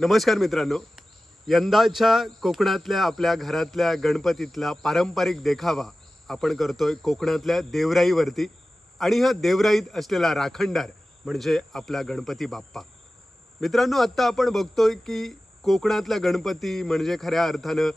नमस्कार मित्रांनो. यंदाच्या कोकणातल्या आपल्या घरातल्या गणपतीतला पारंपरिक देखावा आपण करतोय कोकणातल्या देवराईवरती. आणि हा देवराईत असलेला राखणदार म्हणजे आपला गणपती बाप्पा. मित्रांनो आत्ता आपण बघतोय की कोकणातला गणपती म्हणजे खऱ्या अर्थानं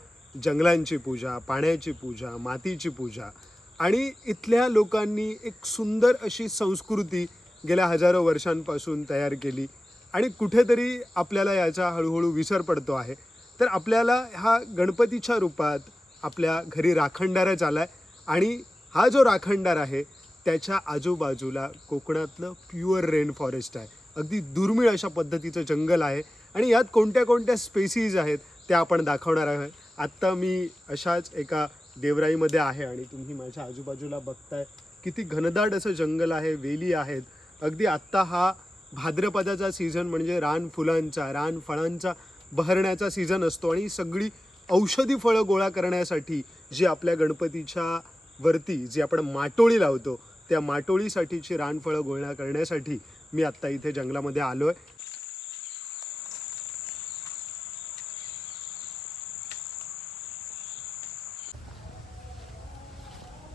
जंगलांची पूजा पाण्याची पूजा मातीची पूजा. आणि इथल्या लोकांनी एक सुंदर अशी संस्कृती गेल्या हजारो वर्षांपासून तयार केली. आणि कुठेतरी आपल्याला याचा हळूहळू विसर पडतो आहे. तर आपल्याला हा गणपतीच्या रूपात आपल्या घरी राखणदारच आला आहे आणि हा जो राखणदार आहे त्याच्या आजूबाजूला कोकणातलं प्युअर रेन फॉरेस्ट आहे. अगदी दुर्मिळ अशा पद्धतीचं जंगल आहे आणि यात कोणत्या कोणत्या स्पेसीज आहेत त्या आपण दाखवणार आहोत. आत्ता मी अशाच एका देवराईमध्ये आहे आणि तुम्ही माझ्या आजूबाजूला बघताय किती घनदाट असं जंगल आहे वेली आहेत. अगदी आत्ता हा भाद्रपदाचा सीझन म्हणजे रान फुलांचा रान फळांचा बहरण्याचा सीझन असतो आणि सगळी औषधी फळं गोळा करण्यासाठी जी आपल्या गणपतीच्या वरती जी आपण माटोळी लावतो त्या माटोळीसाठीची रानफळं गोळा करण्यासाठी मी आत्ता इथे जंगलामध्ये आलो आहे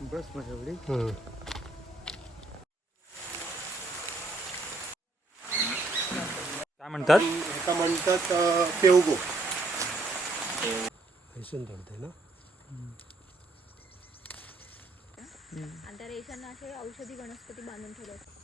बस काय म्हणतात? म्हणतात पेवगो हैसून तोडते ना? आणि त्या रेषांना असे औषधी वनस्पती बांधून ठेवले असतात.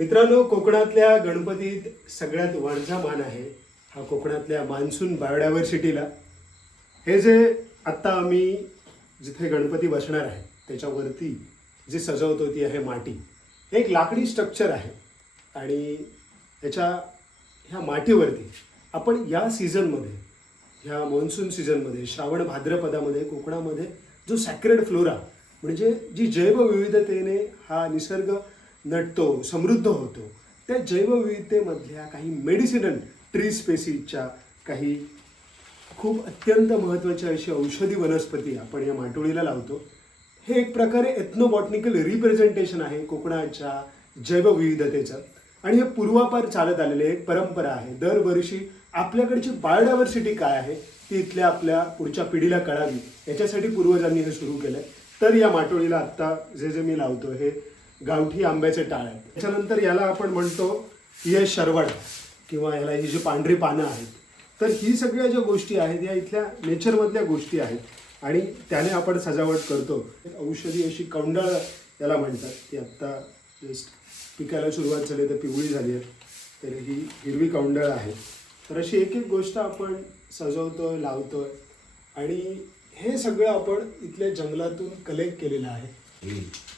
मित्रांनो कोकणातल्या गणपतीत सगळ्यात वरचा मान आहे. हा कोकणातल्या मान्सून बायोडायव्हर्सिटीला हे जे आत्ता आम्ही जिथे गणपती बसणार आहे त्याच्यावरती जी सजवतो ती आहे माटी. हे एक लाकडी स्ट्रक्चर आहे. आणि त्याच्या ह्या माटीवरती आपण या सीझनमध्ये ह्या मॉन्सून सीझनमध्ये श्रावण भाद्रपदामध्ये कोकणामध्ये जो सॅक्रेड फ्लोरा म्हणजे जी जैवविविधतेने हा निसर्ग नटतो समृद्ध होतो. त्या जैवविविधतेमधल्या काही मेडिसिनल ट्री स्पेसीजच्या काही खूप अत्यंत महत्त्वाच्या अशी औषधी वनस्पती आपण या माटोळीला लावतो. हे एक प्रकारे एथनोबॉटनिकल रिप्रेझेंटेशन आहे कोकणाच्या जैवविविधतेचं. आणि हे पूर्वापार चालत आलेले एक परंपरा आहे. दरवर्षी आपल्याकडची बायोडायव्हर्सिटी काय आहे ती इथल्या आपल्या पुढच्या पिढीला कळावी. याच्यासाठी पूर्वजांनी हे सुरू केलंय. तर या माटोळीला आत्ता जे जे मी लावतो हे गावठी आंब्याचे टाळ आहेत. त्याच्यानंतर याला आपण म्हणतो की हे शरवड किंवा याला ही जी पांढरी पानं आहेत. तर ही सगळ्या ज्या गोष्टी आहेत या इथल्या नेचरमधल्या गोष्टी आहेत. आणि त्याने आपण सजावट करतो. औषधी अशी कौंडळ याला म्हणतात. ती आत्ता जस्ट पिकायला सुरुवात झाली तर पिवळी झाली आहे. तर ही हिरवी कौंडळ आहे. तर अशी एक एक गोष्ट आपण सजवतो लावतो आणि हे सगळं आपण इथल्या जंगलातून कलेक्ट केलेलं आहे.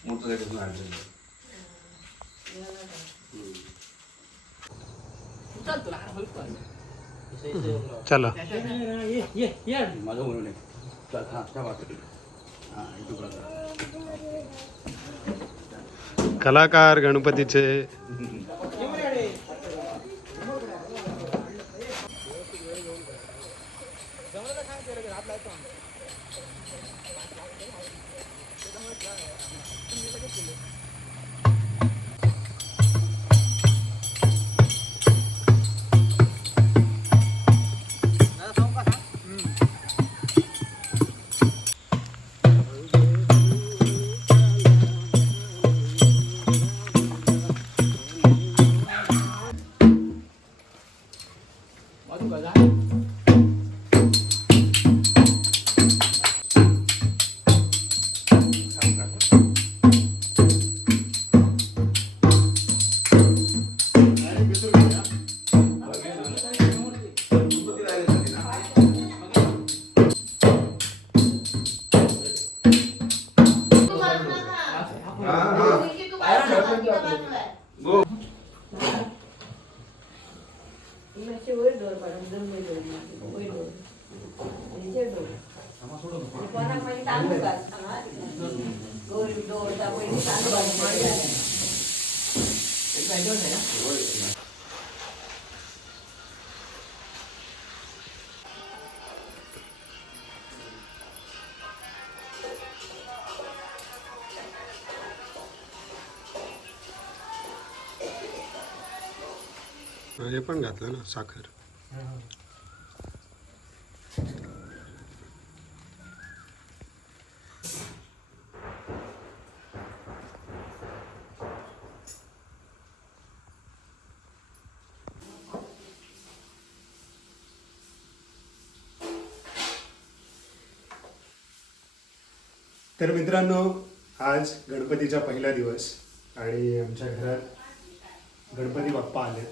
मोठं चला. माझं म्हणून चल, हा त्या कलाकार गणपतीचे हे पण घातलं ना साखर. तर मित्रांनो आज गणपतीचा पहिला दिवस आणि आमच्या घरात गणपती बाप्पा आले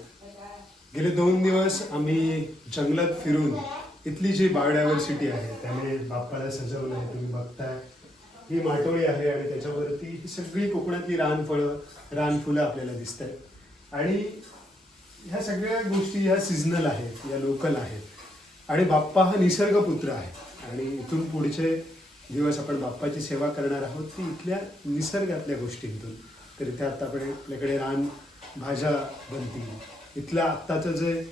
गेले दोन दिवस आम्ही जंगलात फिरून इथली जी बायोडायव्हर्सिटी आहे त्याने बाप्पाला सजवलं आहे तुम्ही बघताय. ही माटोळी आहे आणि त्याच्यावरती ही सगळी कोकणातली रानफळं रानफुलं आपल्याला दिसत आहेत आणि ह्या सगळ्या गोष्टी ह्या सिजनल आहेत या लोकल आहेत. आणि बाप्पा हा निसर्गपुत्र आहे. आणि इथून पुढचे दिवस आपण बाप्पाची सेवा करणार आहोत ती इथल्या निसर्गातल्या गोष्टींतून. तर इथे आता आपण आपल्याकडे रान भाज्या बनतील. इथल्या आत्ताचं जे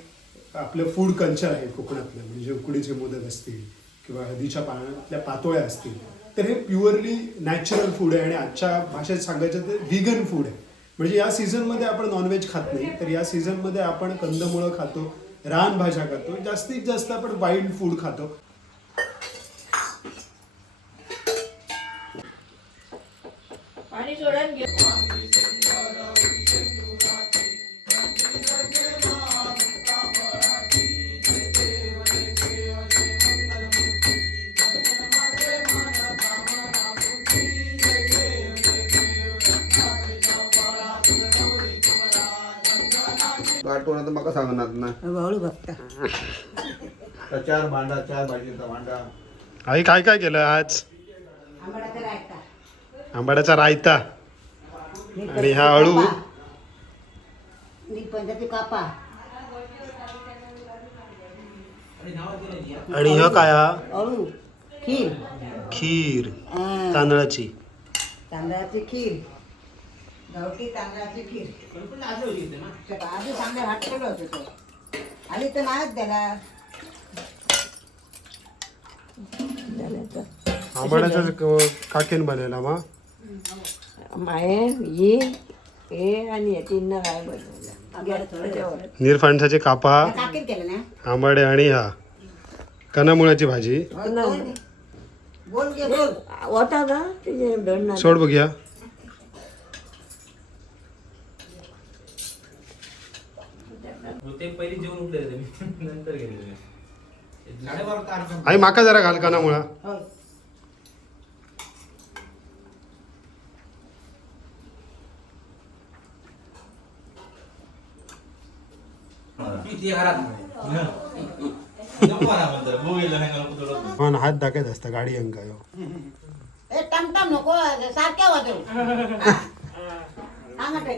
आपलं फूड कल्चर आहे कोकणातलं म्हणजे उकडीचे मोदक असतील किंवा हळदीच्या पानातल्या पातोळ्या असतील तर हे प्युअरली नॅचरल फूड आहे आणि आजच्या भाषेत सांगायचं तर व्हिगन फूड आहे. म्हणजे या सीझनमध्ये आपण नॉनव्हेज खात नाही तर या सीझनमध्ये आपण कंदमुळं खातो रानभाज्या खातो जास्तीत जास्त आपण वाईल्ड फूड खातो. कार्टून आता म्हाका सांगनात ना बघता तर चार भांडा चार भाजीचा भांडा आई काय काय केलं आज आंबाडाचा रायता आंबाड्याचा रायता आणि हा अळू कापा आणि हा काय हा अळू खीर खीर तांदळाची तांदळाची खीर गावठी तांदळाची खीर. आधी तांदळ हात तो आधी तर नाहीच द्याला आंबाड्याचा काकेन बनवला मा. माये ही हे आणि हे तीन काय बनवलं. निरफणसाचे कापा काकीत केलं ना? आंबाडे आणि हा. कनामुळाची भाजी. बोल घे बोल. होता तिचे सोड बघूया. ते पहिली जेवण उठले होते मी नंतर गेले आई माका जरा घाल नाही मला कुठं पण हात दाखवत असता गाडी अंका टमटम नको सारख्या वाजव सांगा काय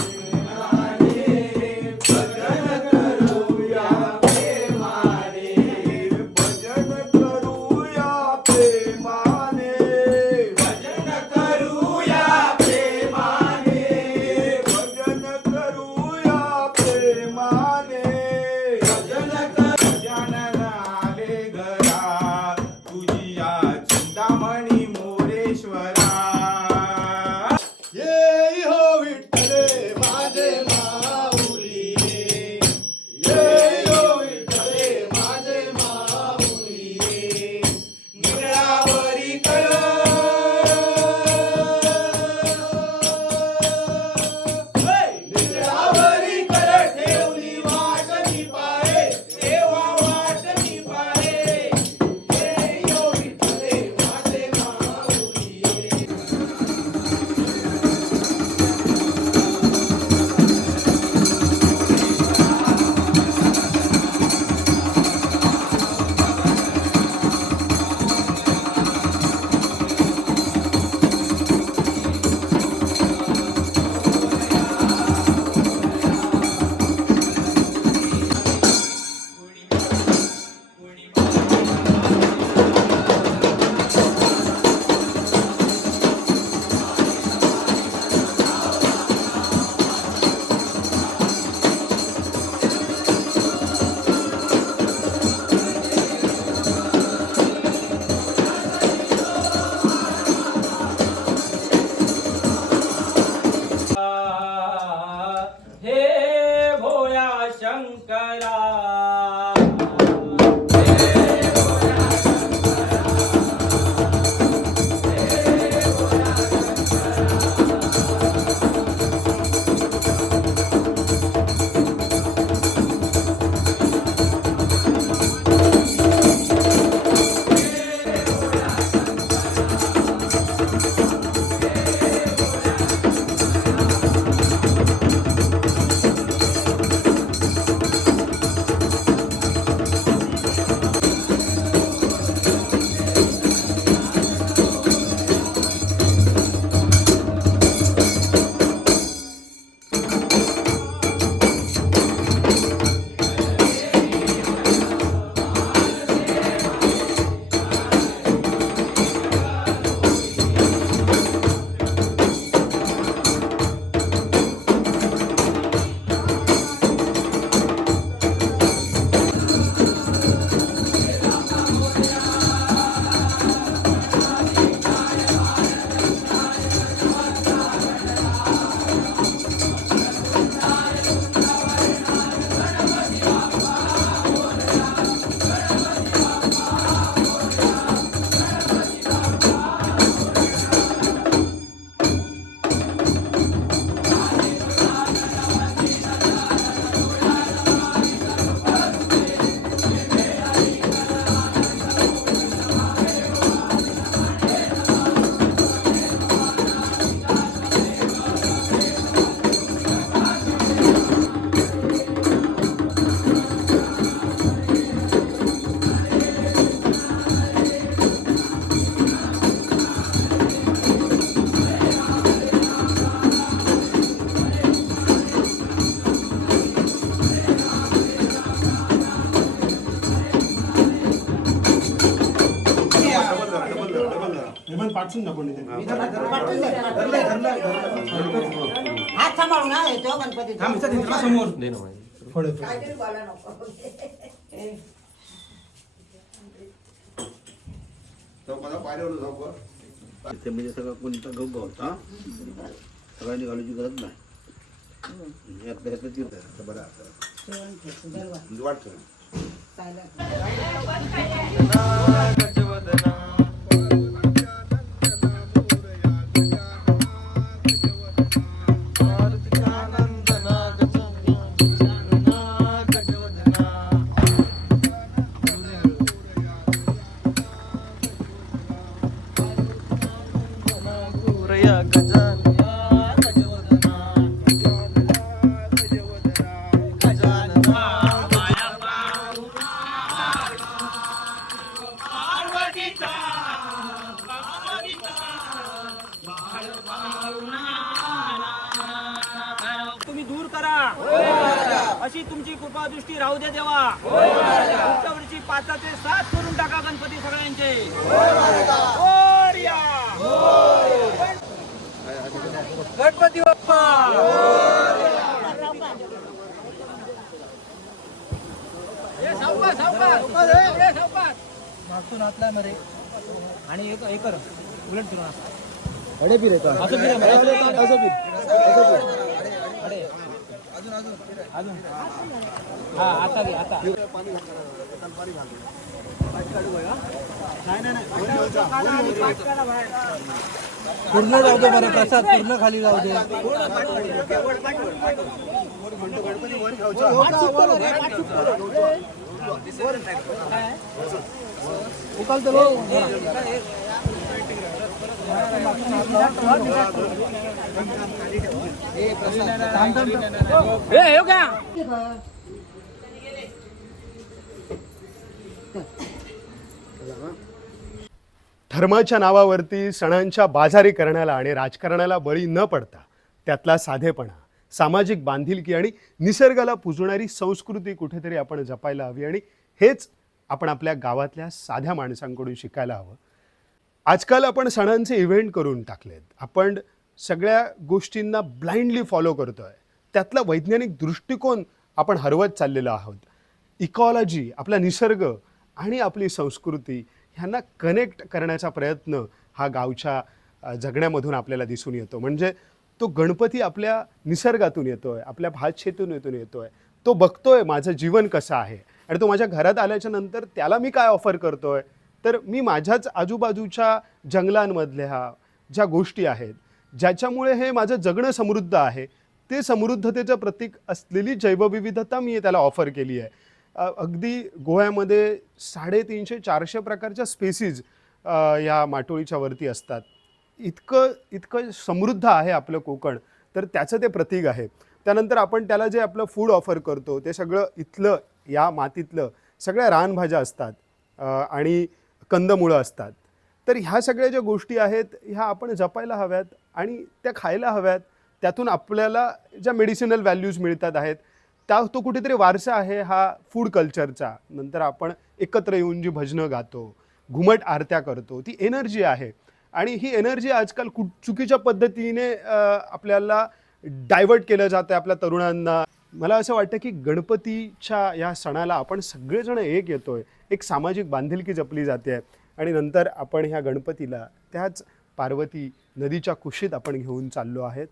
ಶಂಕರಾ हात सांभाळून हा येतो गणपती समोर फळं. काहीतरी बोला नको चौकाला पायऱ्यावर चौकावर ते म्हणजे सगळं कोणता गहू गवत हा सगळ्यांनी घालूची गरज नाही यातलं तीर्थ आहे. आता बरं. म्हणजे वाटतं पाचाचे सात करून टाका गणपती सगळ्यांचे. गणपती बाप्पा. मागतून आतला मध्ये आणि एक एक कर. उलट फिरून असं फिर अरे अजून हा आता घे आता पूर्ण जाऊ दे बरं प्रसाद पूर्ण खाली जाऊ दे उकाल तर धर्माच्या नावावरती सणांच्या बाजारी करण्याला आणि राजकारणाला बळी न पडता त्यातला साधेपणा सामाजिक बांधिलकी आणि निसर्गाला पुजणारी संस्कृती कुठेतरी आपण जपायला हवी आणि हेच आपण आपल्या गावातल्या साध्या माणसांकडून शिकायला हवं. आजकाल आपण सणांचे इव्हेंट करून टाकलेत. आपण सगळ्या गोष्टींना ब्लाइंडली फॉलो करतो आहे त्यातला वैज्ञानिक दृष्टिकोन आपण हरवत चाललेलो आहोत. इकॉलॉजी आपला निसर्ग आणि आपली संस्कृती ह्यांना कनेक्ट करण्याचा प्रयत्न हा गावच्या जगण्यामधून आपल्याला दिसून येतो. म्हणजे तो गणपती आपल्या निसर्गातून येतो आहे आपल्या भातशेतून येतून येतो आहे तो बघतोय माझं जीवन कसं आहे आणि तो माझ्या घरात आल्याच्यानंतर त्याला मी काय ऑफर करतोय? तर मी माझ्याच आजूबाजूच्या जंगलांमधल्या ज्या गोष्टी आहेत ज्याच्यामुळे हे माझं जगणं समृद्ध आहे ते समृद्धतेचं प्रतीक असलेली जैवविविधता मी त्याला ऑफर केली आहे. अगदी गोव्यामध्ये साडेतीनशे चारशे प्रकारच्या स्पेसीज या माटोळीच्या वरती असतात. इतकं इतकं समृद्ध आहे आपलं कोकण तर त्याचं ते प्रतीक आहे. त्यानंतर आपण त्याला जे आपलं फूड ऑफर करतो ते सगळं इथलं या मातीतलं सगळ्या रानभाज्या असतात. आणि कंदमुळं असतात. तर ह्या सगळ्या ज्या गोष्टी आहेत ह्या आपण जपायला हव्यात आणि त्या खायला हव्यात. त्यातून आपल्याला ज्या मेडिसिनल व्हॅल्यूज मिळतात आहेत त्या तो कुठेतरी वारसा आहे हा फूड कल्चरचा नंतर आपण एकत्र येऊन जी भजनं गातो घुमट आरत्या करतो ती एनर्जी आहे. आणि ही एनर्जी आजकाल कु चुकीच्या पद्धतीने आपल्याला डायवर्ट केलं जातं आपल्या तरुणांना. मला असं वाटतं की गणपतीच्या या सणाला आपण सगळेजण एक येतोय. एक सामाजिक बांधिलकी जपली जाते. आहे आणि नंतर आपण ह्या गणपतीला त्याच पार्वती नदीच्या कुशीत आपण घेऊन चाललो आहेत.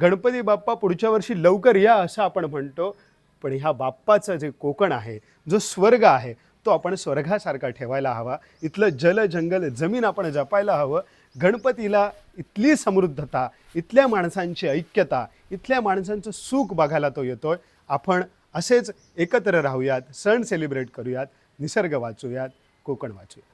गणपती बाप्पा पुढच्या वर्षी लवकर या असं आपण म्हणतो. पण ह्या बाप्पाचं जे कोकण आहे जो स्वर्ग आहे तो आपण स्वर्गासारखा ठेवायला हवा. इथलं जल जंगल जमीन आपण जपायला हवं. गणपतीला इथली समृद्धता इथल्या माणसांची ऐक्यता इथल्या माणसांचं सुख बघायला तो येतोय. आपण असेच एकत्र राहूयात सण सेलिब्रेट करूयात निसर्ग वाचूयात कोकण वाचूयात.